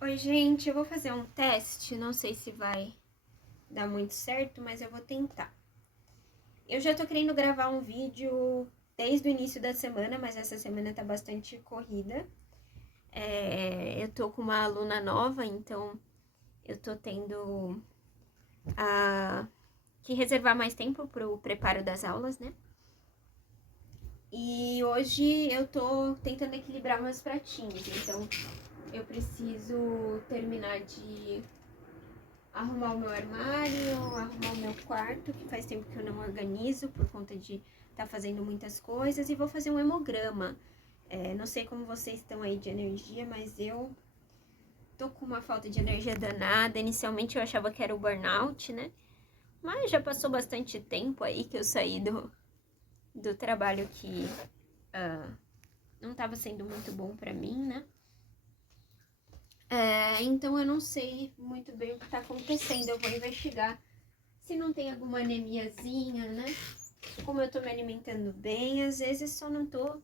Oi, gente, eu vou fazer um teste, não sei se vai dar muito certo, mas eu vou tentar. Eu já tô querendo gravar um vídeo desde o início da semana, mas essa semana tá bastante corrida. Eu tô com uma aluna nova, então eu tô tendo que reservar mais tempo pro preparo das aulas, né? E hoje eu tô tentando equilibrar meus pratinhos, então eu preciso terminar de arrumar o meu armário, arrumar o meu quarto, que faz tempo que eu não organizo por conta de estar fazendo muitas coisas, e vou fazer um hemograma. Não sei como vocês estão aí de energia, mas eu tô com uma falta de energia danada. Inicialmente eu achava que era o burnout, né? Mas já passou bastante tempo aí que eu saí do trabalho que não estava sendo muito bom para mim, né? Então eu não sei muito bem o que tá acontecendo. Eu vou investigar se não tem alguma anemiazinha, né? Como eu tô me alimentando bem, às vezes só não tô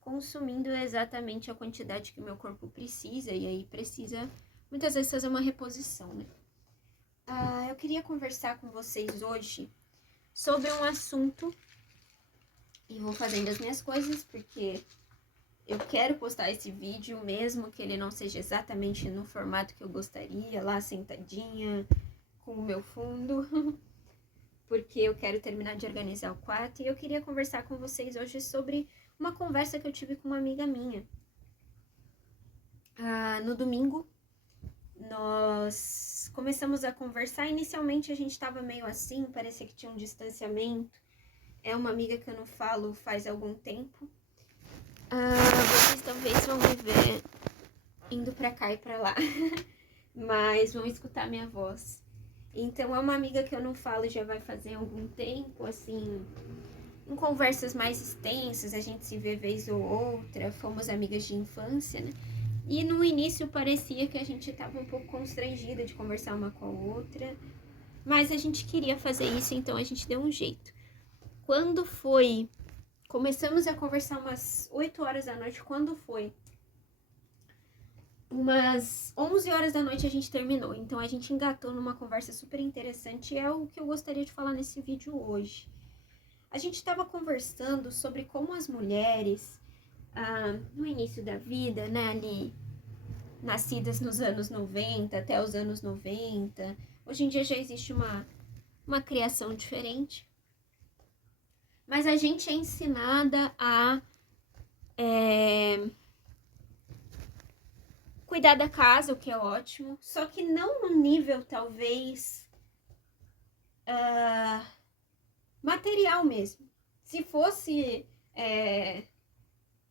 consumindo exatamente a quantidade que o meu corpo precisa, e aí precisa muitas vezes fazer uma reposição, né? Eu queria conversar com vocês hoje sobre um assunto, e vou fazendo as minhas coisas porque eu quero postar esse vídeo, mesmo que ele não seja exatamente no formato que eu gostaria, lá sentadinha com o meu fundo, porque eu quero terminar de organizar o quarto, e eu queria conversar com vocês hoje sobre uma conversa que eu tive com uma amiga minha. No domingo, nós começamos a conversar. Inicialmente a gente estava meio assim, parecia que tinha um distanciamento. É uma amiga que eu não falo faz algum tempo. Vocês talvez vão me ver indo pra cá e pra lá, mas vão escutar minha voz. Então é uma amiga que eu não falo já vai fazer algum tempo, assim, em conversas mais extensas, a gente se vê vez ou outra, fomos amigas de infância, né? E no início parecia que a gente estava um pouco constrangida de conversar uma com a outra, mas a gente queria fazer isso, então a gente deu um jeito. Quando foi? Começamos a conversar umas 8 horas da noite, quando foi? Umas 11 horas da noite a gente terminou, então a gente engatou numa conversa super interessante, e é o que eu gostaria de falar nesse vídeo hoje. A gente estava conversando sobre como as mulheres, no início da vida, né, ali, nascidas nos anos 90 até os anos 90, hoje em dia já existe uma criação diferente, mas a gente é ensinada a cuidar da casa, o que é ótimo, só que não no nível, talvez, material mesmo. Se fosse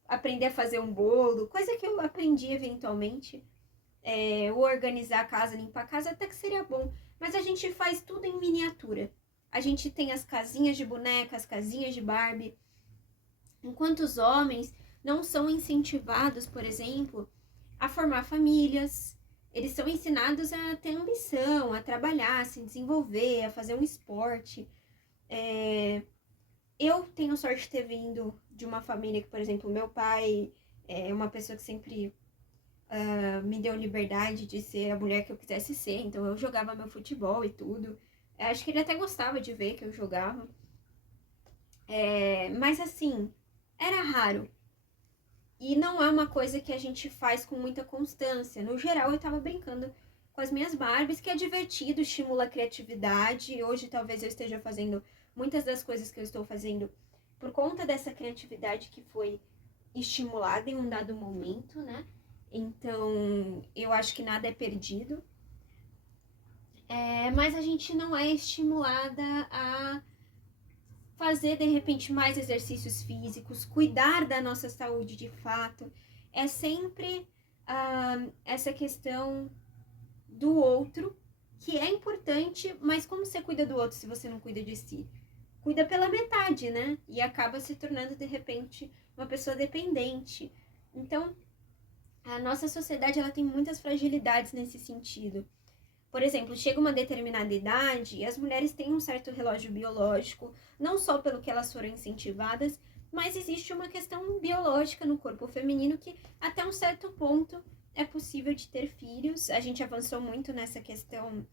aprender a fazer um bolo, coisa que eu aprendi eventualmente, organizar a casa, limpar a casa, até que seria bom. Mas a gente faz tudo em miniatura. A gente tem as casinhas de boneca, as casinhas de Barbie. Enquanto os homens não são incentivados, por exemplo, a formar famílias. Eles são ensinados a ter ambição, a trabalhar, a se desenvolver, a fazer um esporte. Eu tenho sorte de ter vindo de uma família que, por exemplo, meu pai é uma pessoa que sempre me deu liberdade de ser a mulher que eu quisesse ser, então eu jogava meu futebol e tudo. Acho que ele até gostava de ver que eu jogava. Mas assim, era raro. E não é uma coisa que a gente faz com muita constância. No geral, eu tava brincando com as minhas Barbies, que é divertido, estimula a criatividade. Hoje talvez eu esteja fazendo muitas das coisas que eu estou fazendo por conta dessa criatividade que foi estimulada em um dado momento, né? Então, eu acho que nada é perdido. Mas a gente não é estimulada a fazer, de repente, mais exercícios físicos, cuidar da nossa saúde de fato. É sempre essa questão do outro, que é importante, mas como você cuida do outro se você não cuida de si? Cuida pela metade, né? E acaba se tornando, de repente, uma pessoa dependente. Então, a nossa sociedade ela tem muitas fragilidades nesse sentido. Por exemplo, chega uma determinada idade e as mulheres têm um certo relógio biológico, não só pelo que elas foram incentivadas, mas existe uma questão biológica no corpo feminino que, até um certo ponto, é possível de ter filhos. A gente avançou muito nessa questão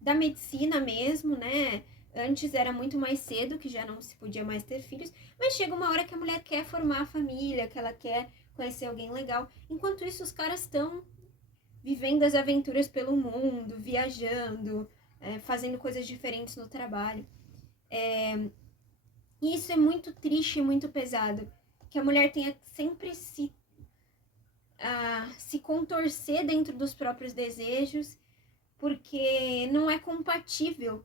da medicina mesmo, né? Antes era muito mais cedo, que já não se podia mais ter filhos, mas chega uma hora que a mulher quer formar a família, que ela quer conhecer alguém legal. Enquanto isso, os caras estão vivendo as aventuras pelo mundo, viajando, fazendo coisas diferentes no trabalho. E isso é muito triste e muito pesado, que a mulher tenha sempre se contorcer dentro dos próprios desejos, porque não é compatível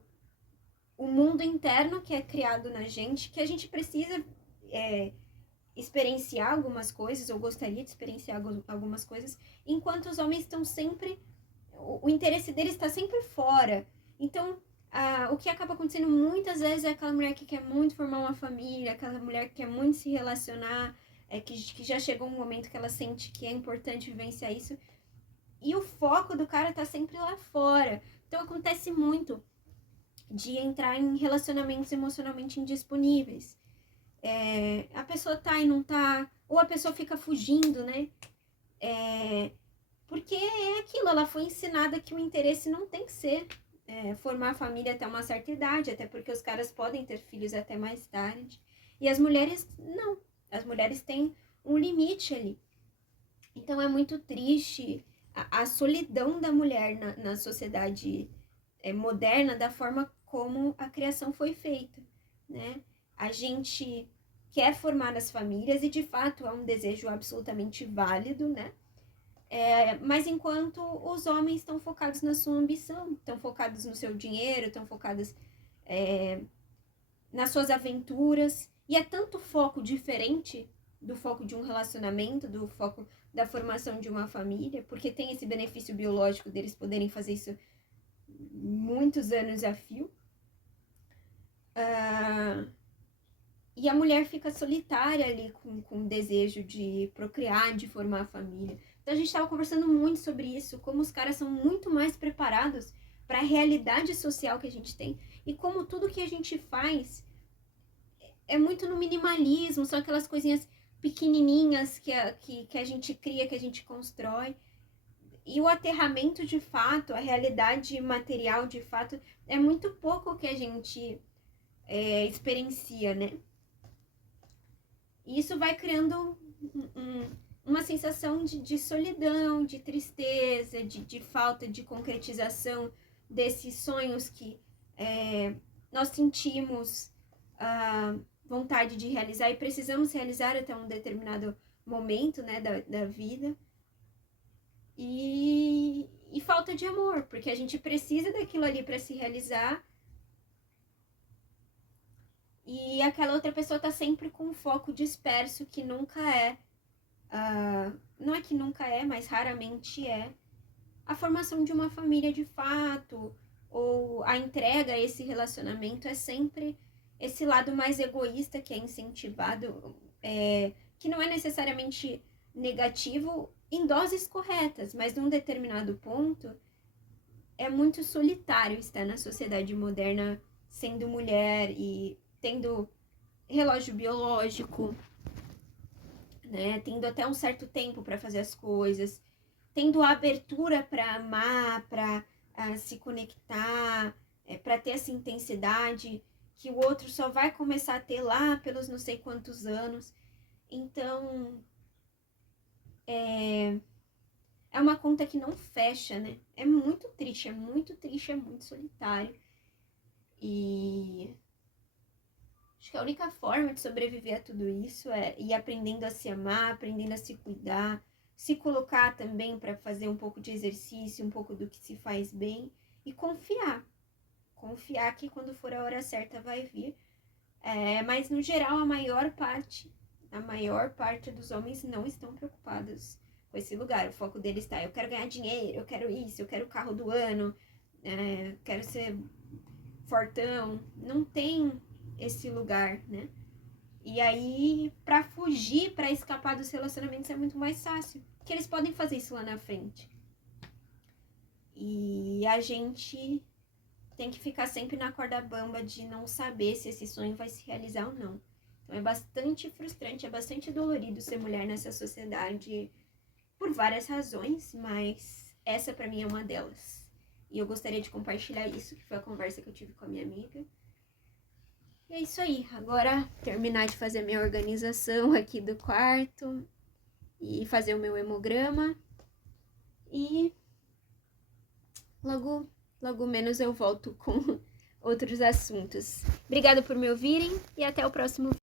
o mundo interno que é criado na gente, que a gente precisa experienciar algumas coisas, ou gostaria de experienciar algumas coisas, enquanto os homens estão sempre, o interesse deles está sempre fora. Então, o que acaba acontecendo muitas vezes é aquela mulher que quer muito formar uma família, aquela mulher que quer muito se relacionar, que já chegou um momento que ela sente que é importante vivenciar isso, e o foco do cara tá sempre lá fora. Então acontece muito de entrar em relacionamentos emocionalmente indisponíveis. A pessoa tá e não tá, ou a pessoa fica fugindo, né? Porque é aquilo, ela foi ensinada que o interesse não tem que ser formar família até uma certa idade, até porque os caras podem ter filhos até mais tarde. E as mulheres, não. As mulheres têm um limite ali. Então é muito triste a solidão da mulher na sociedade moderna, da forma como a criação foi feita, né? A gente quer formar as famílias e de fato é um desejo absolutamente válido, né? Mas enquanto os homens estão focados na sua ambição, estão focados no seu dinheiro, estão focados nas suas aventuras, e é tanto foco diferente do foco de um relacionamento, do foco da formação de uma família, porque tem esse benefício biológico deles poderem fazer isso muitos anos a fio. E a mulher fica solitária ali com o desejo de procriar, de formar a família. Então a gente estava conversando muito sobre isso, como os caras são muito mais preparados para a realidade social que a gente tem e como tudo que a gente faz é muito no minimalismo, são aquelas coisinhas pequenininhas que a gente cria, que a gente constrói. E o aterramento de fato, a realidade material de fato, é muito pouco que a gente experiencia, né? E isso vai criando uma sensação de solidão, de tristeza, de falta de concretização desses sonhos que nós sentimos vontade de realizar e precisamos realizar até um determinado momento, né, da vida. E falta de amor, porque a gente precisa daquilo ali para se realizar. E aquela outra pessoa tá sempre com um foco disperso que nunca não é que nunca é, mas raramente é a formação de uma família de fato, ou a entrega a esse relacionamento é sempre esse lado mais egoísta que é incentivado, que não é necessariamente negativo em doses corretas, mas num determinado ponto é muito solitário estar na sociedade moderna sendo mulher e tendo relógio biológico, né? Tendo até um certo tempo para fazer as coisas, tendo a abertura para amar, para se conectar, para ter essa intensidade que o outro só vai começar a ter lá pelos não sei quantos anos. Então, é uma conta que não fecha, né? É muito triste, é muito triste, é muito solitário. E acho que a única forma de sobreviver a tudo isso é ir aprendendo a se amar, aprendendo a se cuidar, se colocar também para fazer um pouco de exercício, um pouco do que se faz bem e confiar. Confiar que quando for a hora certa vai vir. Mas no geral a maior parte dos homens não estão preocupados com esse lugar. O foco deles está, eu quero ganhar dinheiro, eu quero isso, eu quero o carro do ano, quero ser fortão. Não tem esse lugar, né? E aí, pra fugir, pra escapar dos relacionamentos é muito mais fácil, porque eles podem fazer isso lá na frente. E a gente tem que ficar sempre na corda bamba de não saber se esse sonho vai se realizar ou não. Então é bastante frustrante, é bastante dolorido ser mulher nessa sociedade por várias razões, mas essa pra mim é uma delas. E eu gostaria de compartilhar isso, que foi a conversa que eu tive com a minha amiga. E é isso aí. Agora, terminar de fazer minha organização aqui do quarto e fazer o meu hemograma. E logo menos eu volto com outros assuntos. Obrigada por me ouvirem e até o próximo vídeo.